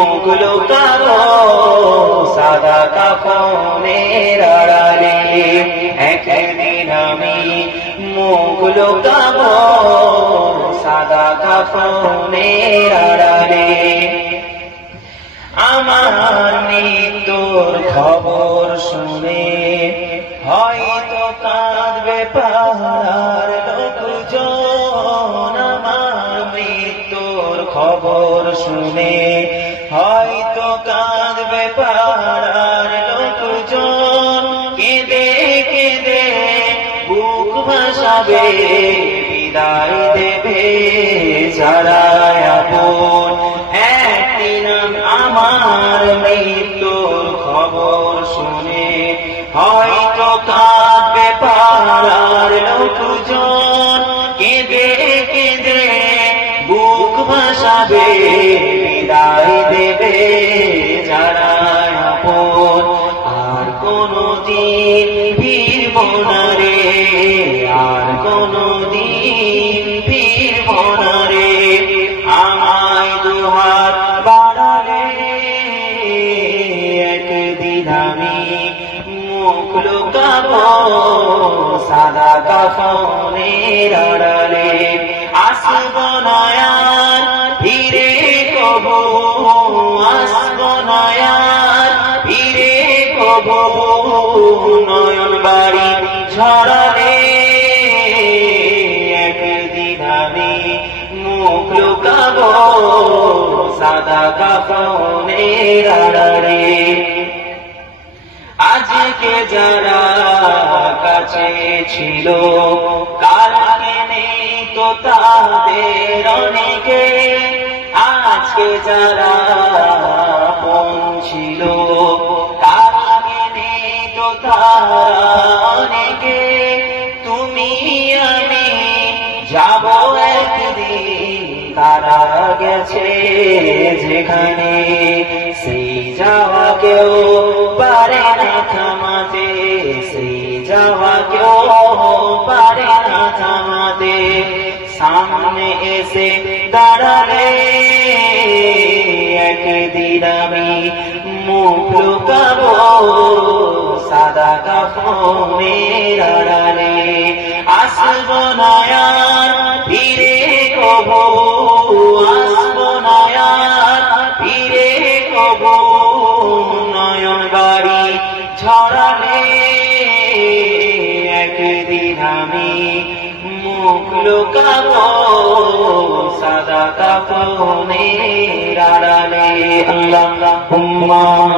মুখ লুকাবো সাদা কাফনের আড়ালে একদিন আমি মুখ লুকাবো সাদা কাফনের আড়ালে আমার মৃত্যুর খবর শুনে হয়তো কাঁদবে পাহাড়। শুনে হয়তো কাঁদবে পাহাড় লোকজন। কেঁদে কেঁদে বুক ভাসাবে, বিদায় দেবে ছাড়ায় আপন। একদিন আমার মৃত্যুর খবর শুনে হয়তো কাঁদবে ভাসাবে বিদায় দেবে যারা আপন। আর কোনো দিন রে, আর কোনো দিন ফিরব না রে। আমায় দুহাত বাড়ালে একদিন আমি মুখ লুকাবো, সাদা কাফনের আড়ালে। আসব আসব নয়ান বাড়ি ছড়ালে একদিন আমি মুখ লুকাবো সাদা কাফনের আড়ালে। আজকে যারা কাছে ছিল নেই তো তাদের অনেকে? আজকে যারা আপন ছিল কালকে নেই তো তারা অনেকে। তুমি আমি যাব একদিন, তারা গেছে যেখানে। সেই যাওয়া কেউ পারে না থামাতে, সেই যাওয়া কেউ পারে না থামাতে। সামনে এসে দাঁড়ালে লুকাবো সাদা কাফনের আড়ালে আসব নয়ান ফিরে কবু আসব নয়ান ফিরে কবু নয়ন বাড়ি ছড়ালে একদিন আমি মুখ লুকাবো, সাদা কাফনের আড়ালে আল্লাহ